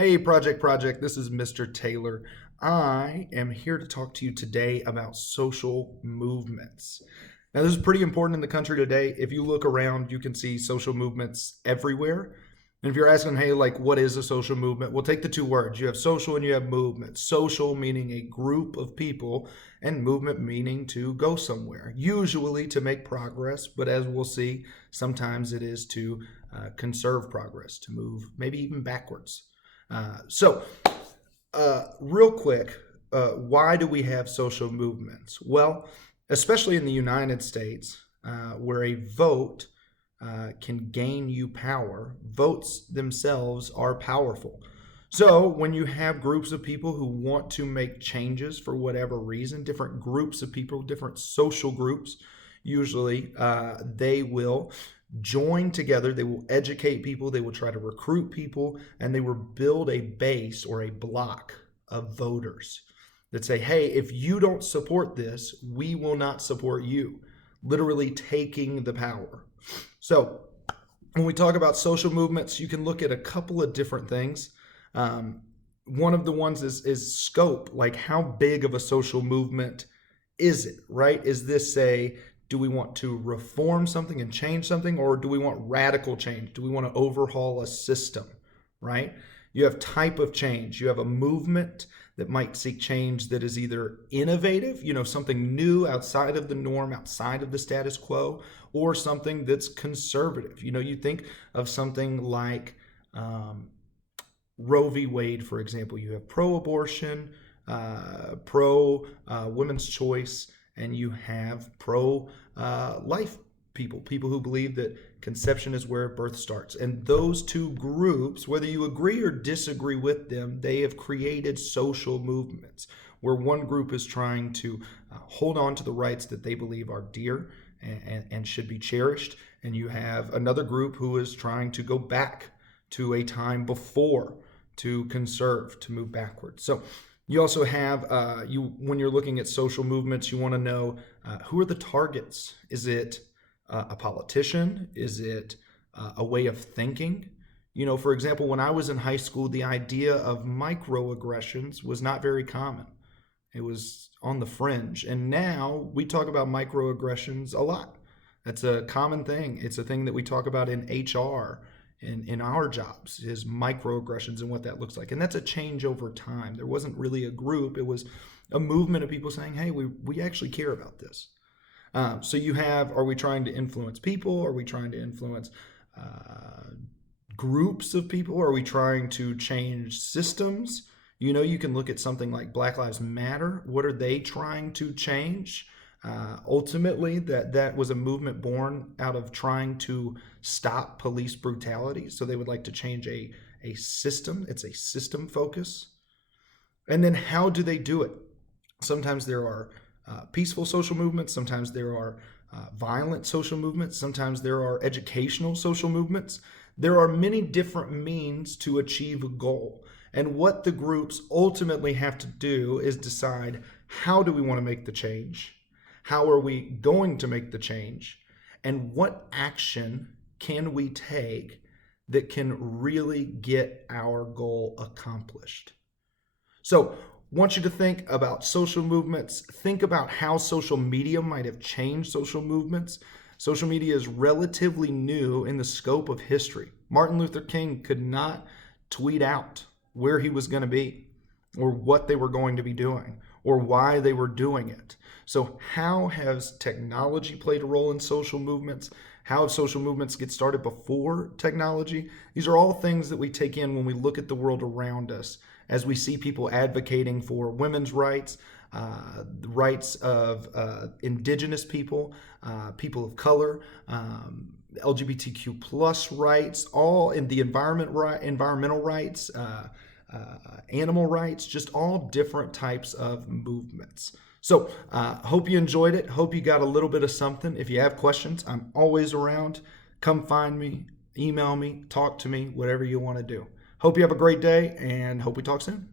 Hey, Project, this is Mr. Taylor. I am here to talk to you today about social movements. Now, this is pretty important in the country today. If you look around, you can see social movements everywhere. And if you're asking, hey, like, what is a social movement? We'll take the two words. You have social and you have movement. Social meaning a group of people, and movement meaning to go somewhere, usually to make progress. But as we'll see, sometimes it is to conserve progress, to move maybe even backwards. Real quick, why do we have social movements? Well, especially in the United States, where a vote can gain you power, votes themselves are powerful. So when you have groups of people who want to make changes for whatever reason, different groups of people, different social groups, usually they will join together, they will educate people, they will try to recruit people, and they will build a base or a block of voters that say, hey, if you don't support this, we will not support you, literally taking the power. So when we talk about social movements, you can look at a couple of different things. One of the ones is scope, like how big of a social movement is it, right? Is this do we want to reform something and change something, or do we want radical change? Do we want to overhaul a system, right? You have type of change. You have a movement that might seek change that is either innovative, something new outside of the norm, outside of the status quo, or something that's conservative. You think of something like Roe v. Wade, for example. You have pro-abortion, pro-women's choice, and you have pro-life people who believe that conception is where birth starts. And those two groups, whether you agree or disagree with them, they have created social movements where one group is trying to hold on to the rights that they believe are dear and should be cherished. And you have another group who is trying to go back to a time before, to conserve, to move backwards. So you also have, when you're looking at social movements, you want to know who are the targets. Is it a politician? Is it a way of thinking? For example, when I was in high school, the idea of microaggressions was not very common. It was on the fringe. And now we talk about microaggressions a lot. That's a common thing. It's a thing that we talk about in HR, in our jobs, is microaggressions and what that looks like. And that's a change over time. There wasn't really a group. It was a movement of people saying, hey, we actually care about this. So you have, are we trying to influence people? Are we trying to influence groups of people? Are we trying to change systems? You can look at something like Black Lives Matter. What are they trying to change? Ultimately, that was a movement born out of trying to stop police brutality. So they would like to change a system. It's a system focus. And then how do they do it? Sometimes there are peaceful social movements. Sometimes there are violent social movements. Sometimes there are educational social movements. There are many different means to achieve a goal. And what the groups ultimately have to do is decide, how do we want to make the change? How are we going to make the change? And what action can we take that can really get our goal accomplished? So I want you to think about social movements. Think about how social media might have changed social movements. Social media is relatively new in the scope of history. Martin Luther King could not tweet out where he was going to be, or what they were going to be doing, or why they were doing it. So how has technology played a role in social movements? How have social movements get started before technology? These are all things that we take in when we look at the world around us, as we see people advocating for women's rights, the rights of indigenous people, people of color, LGBTQ plus rights, all in the environmental rights, animal rights, just all different types of movements. So hope you enjoyed it. Hope you got a little bit of something. If you have questions, I'm always around. Come find me, email me, talk to me, whatever you want to do. Hope you have a great day, and hope we talk soon.